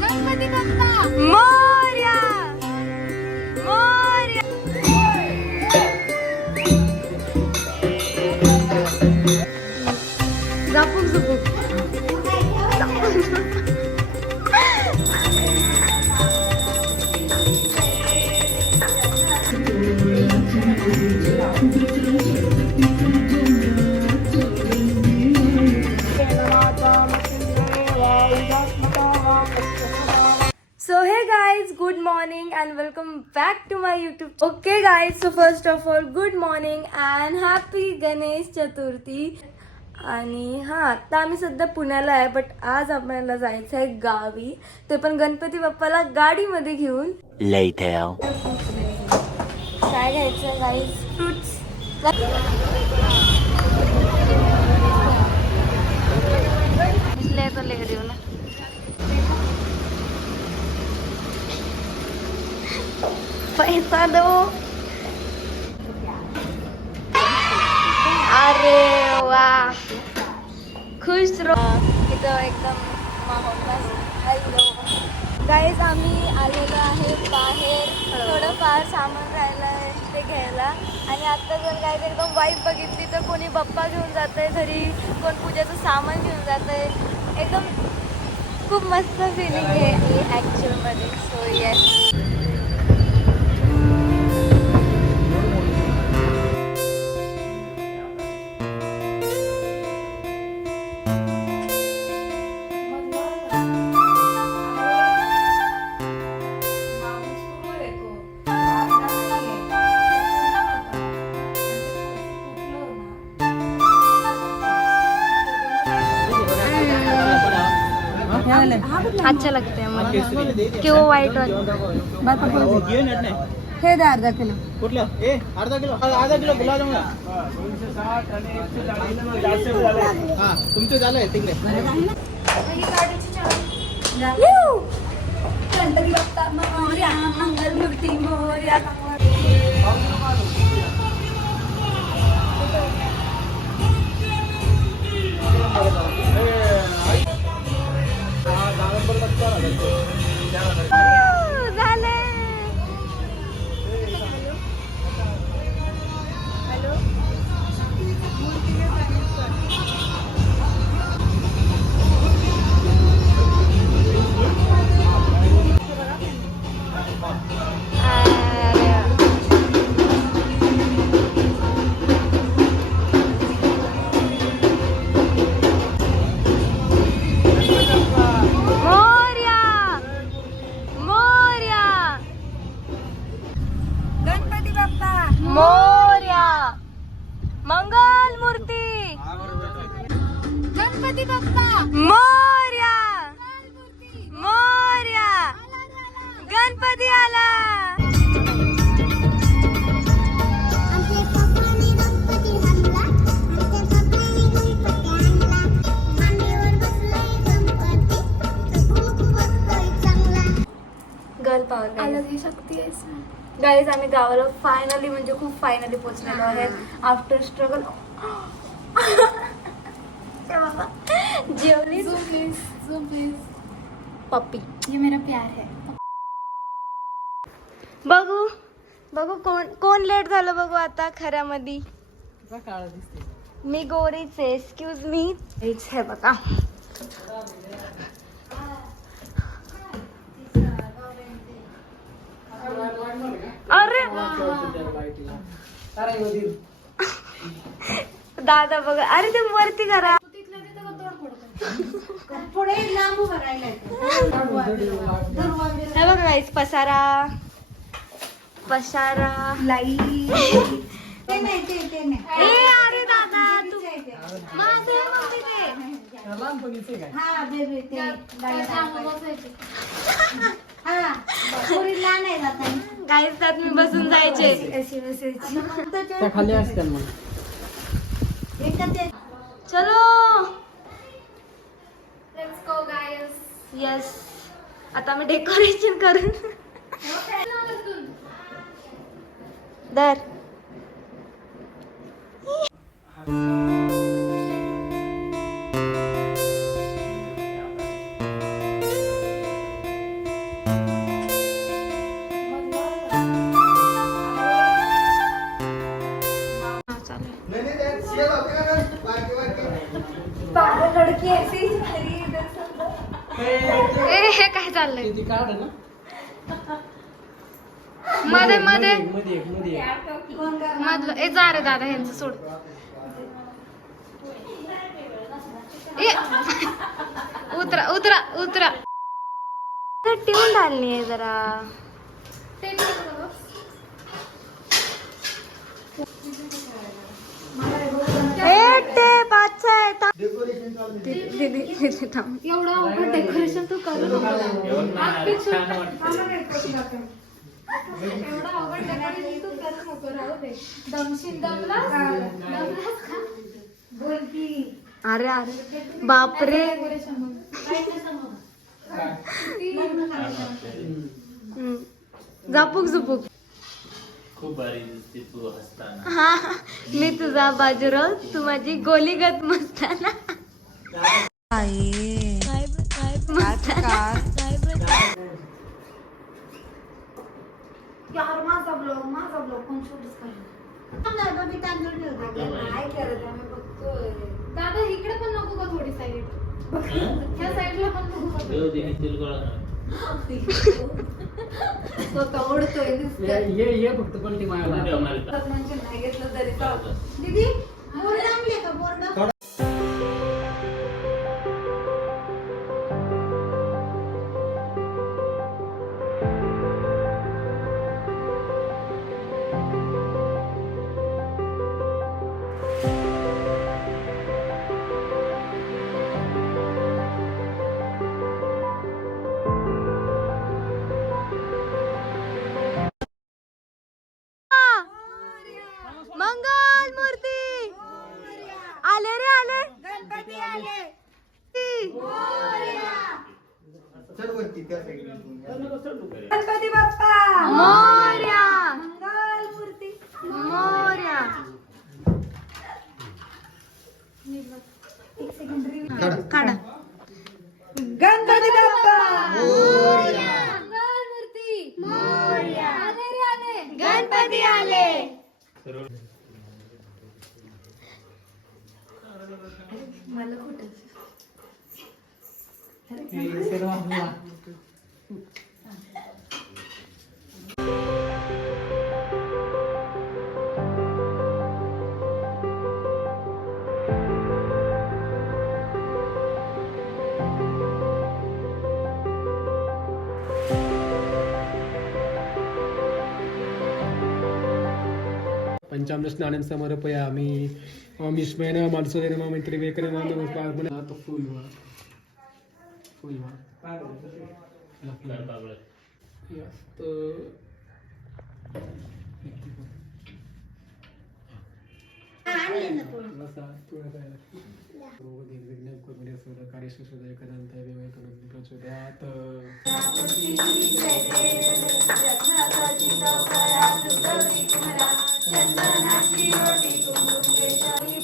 Ganpati Bappa Morya Morya. झपूक झपूक. So hey guys, good morning and welcome back to my YouTube. Okay guys, so first of all good morning and happy Ganesh Chaturthi. आणि हां, आता आम्ही सध्या पुण्याला आहे, but आज आपल्याला जायचं आहे गावी, ते पण गणपती बाप्पाला गाडीमध्ये घेऊन. Later. काय घ्यायचं गाईज? फ्रुट्स. पैसा दो. अरे वा, खुश रहो. इथं एकदम माहोल. हॅलो गाईज, आम्ही आलेलो आहे बाहेर, थोडंफार सामान राहिलं आहे ते घ्यायला. आणि आत्ता जर काय एकदम वाईफ बघितली तर कोणी बाप्पा घेऊन जात आहे घरी, कोण पूजेचं सामान घेऊन जात आहे. एकदम खूप मस्त फिलिंग आहे ॲक्च्युअलमध्ये. सो येस, अच्छा लगते हैं मुझे कि वो वाइट वाले. हे दे अर्धा किलो. कुठलं? अर्धा किलो गुलाबजामुन. हा, तुमचं झालंय तिकडे. गणपती बाप्पा मोरया, मंगलमूर्ती मोरया. मोरया, मंगल मूर्ती. गणपती बाप्पा मोरया मोरया. गणपती आला. गर्ल पॉवर अलग शक्ती आहे. गाईज, आम्ही गावाला फायनली, म्हणजे खूप फायनली पोहोचलेलो आहे आफ्टर स्ट्रगल. जेवली प्लीज पप्पी. ये मेरा प्यार है. बघू बघू कोण लेट झालं बघू आता खऱ्यामध्ये. मी गोरीच आहे, एक्सक्यूज मी. हेच आहे बघा. अरे दादा बघा, अरे ते वरती करा. पुढे लांब उभं राहिलंय. हे बघा गाईस, पसारा लाई ते नाही. ए अरे दादा तू माझे मम्मी ते. हा बेबी ते हा पुरी लहान आहे जाता. गाईस, त्यात मी बसून जायचे. अशी बसायची. त्या खाली असतात मग. चलो लेट्स गो गाइस. यस, आता मी डेकोरेशन करून दर. हे काय चाललंय ती काढ ना मध्ये मध्ये मध्ये मधलं ए जा रे दादा ह्यांचं सोड ए, उतरा उतरा उतरा टिवून डालनी आहे जरा एवढं अवघड डेकोरेशन तू करू नको. एवढं अवघड डेकोरेशन तू करू नको. राहू दे. दमलास का? बोल की. अरे अरे बापरे डेकोरेशन बघ. झापूक झुपूक खूप भारी दिसते तू हसताना. हा मी तुझा बाजूराव तू माझी गोलीगत मस्ताना यार माझा ब्लॉग कोण शूटच करणार. दादा इकडे पण नको का थोडी साईड ह्या साईडला पण नको का देव देवी तिलगोळा. स्वतः ओढतोय दिसतंय. ये फक्त पण ती मायाला देव मारता. म्हणजे नाही घेतलं तरी चालतं. दीदी बोर्ड आणले का बोर्ड मंगल मूर्ती आले रे आले गणपती आले. गणपती बाप्पा मोरया मंगल मूर्ती मोरया काढा गणपती बाप्पा मंगल मूर्ती मोरया आले रे आले गणपती आले मला कुठं पंचामृत स्नानं समर्पयामि विस्मयेन मनसोदेन मम त्रिवेकरेण नमस्कारः तो फूल हुआ कर बाबा. यस तो आणले ना तू. रसा तुळसा रोग निर्विघ्न कुर्मणे सर्व कार्येषु सदैकदन्त विवेकनं प्रचोदयात्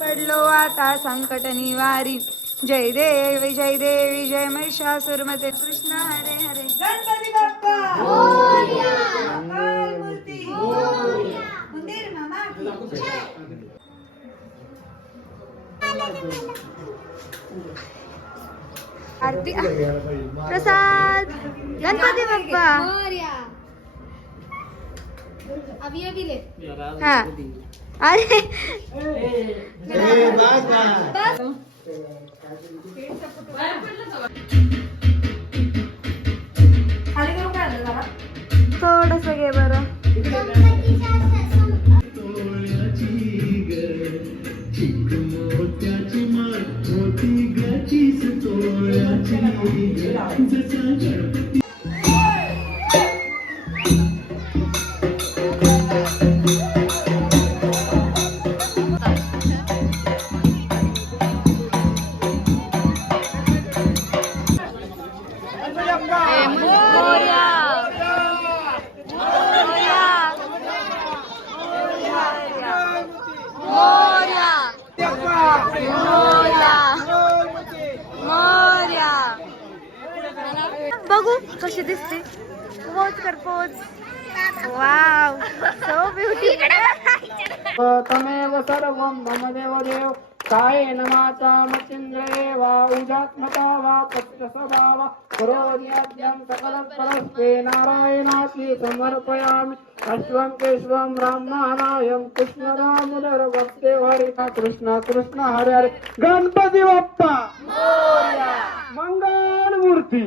पडलो आता संकट निवारी जय देवी जय महिषासुरमते कृष्ण हरे हरे गणपती बाप्पा मंगल मूर्ती मंदिर मामा आरती प्रसाद गणपती बाप्पा अभी अभी ले. हा अरे खाली करून काढलं जरा. थोडस घे बरं बघू कशी दिसते पोच कर पोच वाव सो ब्युटी तमेव सर्वं मम देव देव कायेन वाचा मचिंद्रे वा उजात्मता वा पक्षस्वभावा करोम्यद्यं सकलपरस्ते नारायणासी समर्पयामि अश्वं केशवं ब्राह्मणायं कृष्णरामुदरभक्ते हरि कृष्ण कृष्ण हरे हरे गणपती बाप्पा मंगल मूर्ती